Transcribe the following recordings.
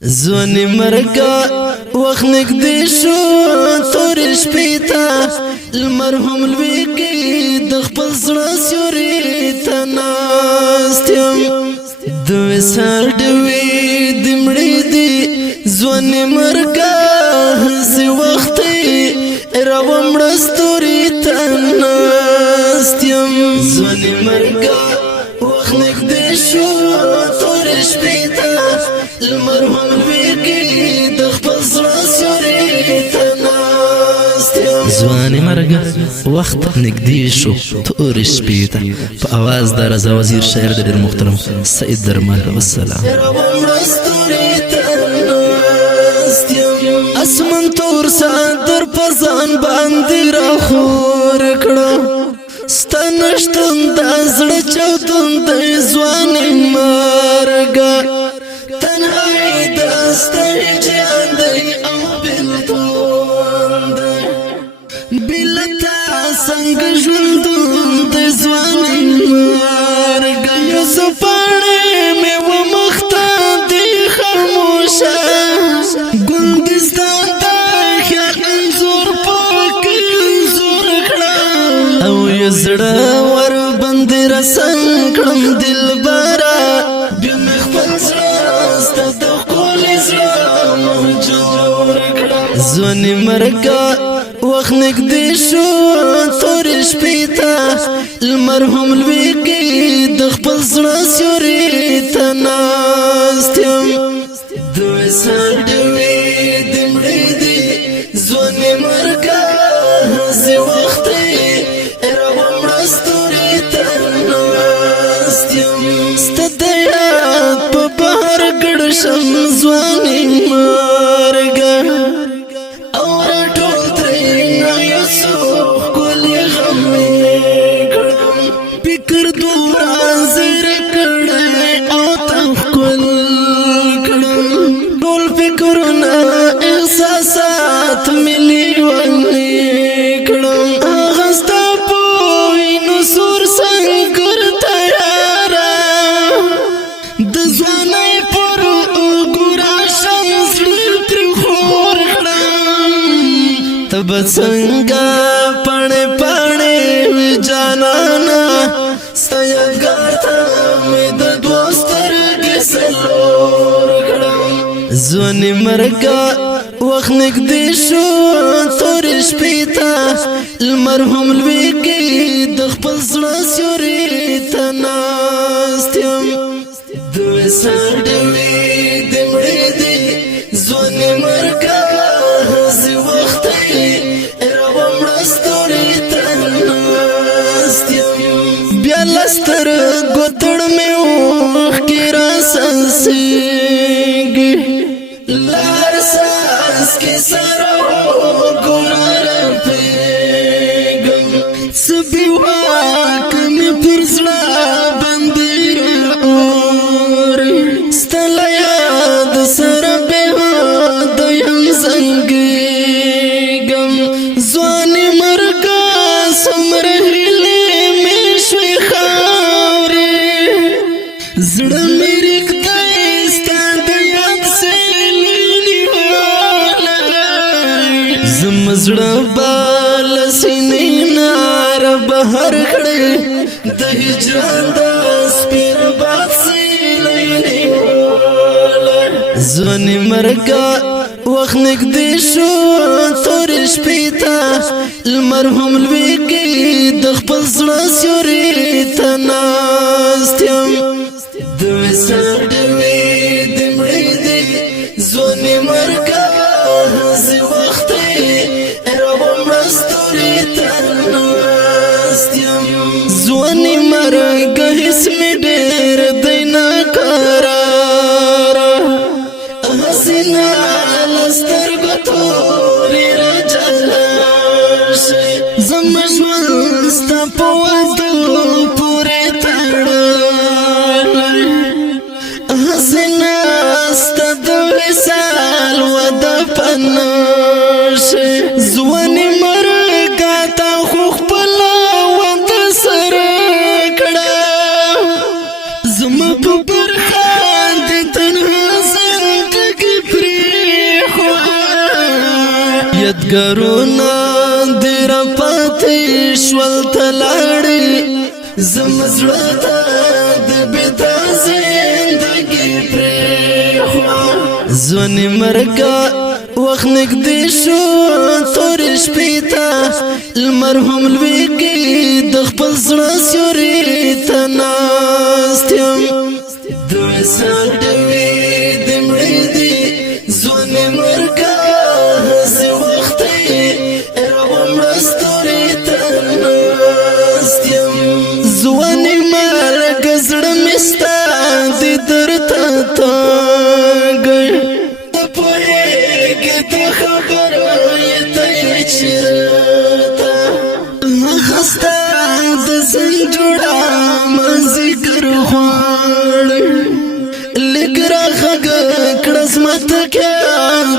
زونی مرگا وقت نگدی شو توری شپیتا المرحوم الویگی دخپل زړه سیوری تناستیم دوی سر دوی دمړی دی زونی مرگا هسی وقتی روم رستوری تناستیم زونی مرگا وقت نگدی شو توری شپیتا المرحوم الویگی دخپل زړه سیوری تناستیم زوانی مرگا وقت نگدی شو تور شپیتا په آواز د رضا وزیر شاعر د ډیر محترم سعید درمل والسلام اسمن تور صدر پزان باندې را خور کړه ستنشتون د زړه چوتون د ځواني مرګ تنهایی دستای جان دی او بلتون دی بلتا څنګه ژوندون د ځواني مرګ یوسف پاڼې مې و مخته دی خاموشه ګلدستان د خیال انځور پاک انځور کړه او یې زړه ور باندې رسن کړم دلبره بیا مې خپل زړه ستا د ښکلي زړه مهجور کړم زونی مرګه وخت نږدې شو تورې شپې ته المرحوم لویږي د خپل زړه سیوري ته ناست یم دوی سر دوی د مړې دي زونی مرګه هسې وخت یې راومړه ستوري ته ناست یم ستا د یاد په بهر ګډ شم ځواني مرګه تب څنګه پړې پړې وی جانانا سیاګاته مې د دوسترګې سلور کړم زونی مرګه وخت نږدې شو تورې شپې ته المرحوم لویږي د خپل زړه سیوري ته ناست یم دوی سر دوی د مړې دي زونی مرګه هسې وخت بیا لستر ګوتړ مې اوښکې راسنسېږي لار ساس کې سره وګوره رپېږم څه بېواک مې پر زړه باندې اوري ستا له یاد سره بېحده یم زنګېږم ځواني مرګه څومره زړه مې رښتای ستا د یاد سیلي نیولی زم زړه به له سینې نه رابهر کړې د هجران د سپین باد سیلی نیولی ځواني مرګه وخت نږدې شو تورې شپې ته المرحوم لویږي د خپل زړه سیوري ته ناست یم دوی سر دوی د مړې دي زونی مرګه هسې وخت یې راومړه ستوري ته ناست یم زونی مرګه هېڅ مې ډېر دی ناقراره هسې نه له سترګو تورې راجلا شي زما ژوند ستا په وعدو پورې تړلی ستا د وصال وعده پناشه ځواني مرګه تا خو خپله وعده سره کړه زما په برخه د تنها زندګي یادګارونه دې راپاتې شول تلاړې زمزړه ته د بېتا زندګي پرېښوه ځواني مرګه وخت نږدې شو تورې شپې ته لمر هم لوېږي د خپل زړه سیوري ته ناست یم د وصال ډوې د مړې دي ځواني مرګه هسې وخت یې راومړه ستوري ته ناست یم ځواني مرګه زړه مې ستا د درته تاږی ته پوهېږې ته خبره یې ته یې چېرته هغه ستا د زنګ جوړه مازدیګر غواړي لږ راغږ کړه زما تکیه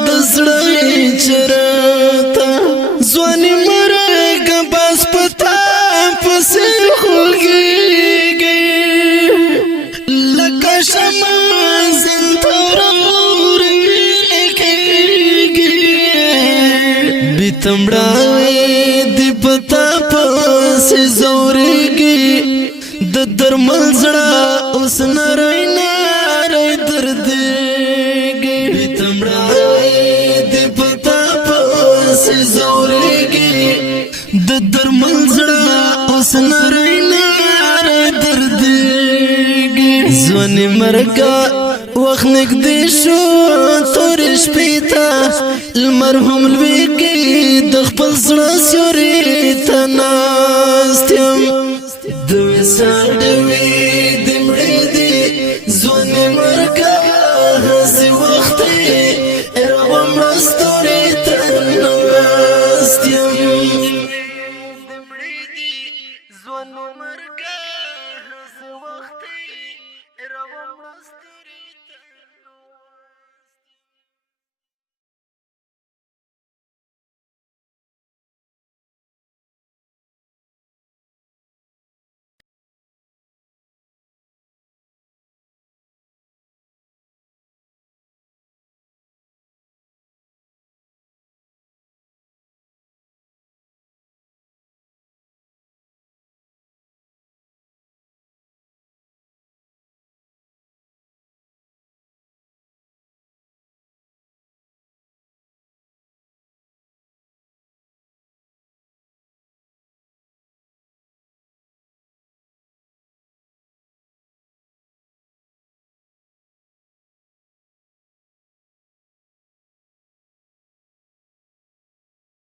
د زړه یې چېرته ځواني مرګه بس په تا پسې خوږېږي لکه شمع زل تورورې کېږي بېته مړاوې دې په تا پسې ځورېږي د درمل زړه اوس نری نری دردېږي بېته مړاوې دې په تا پسې ځورېږي د درمل زړه اوس نری نری دردېږي ځواني مرګه وخت نږدې شو تورې شپې ته لمر هم لوېږي د خپل زړه سیوري ته ناست یم د وصال ډوې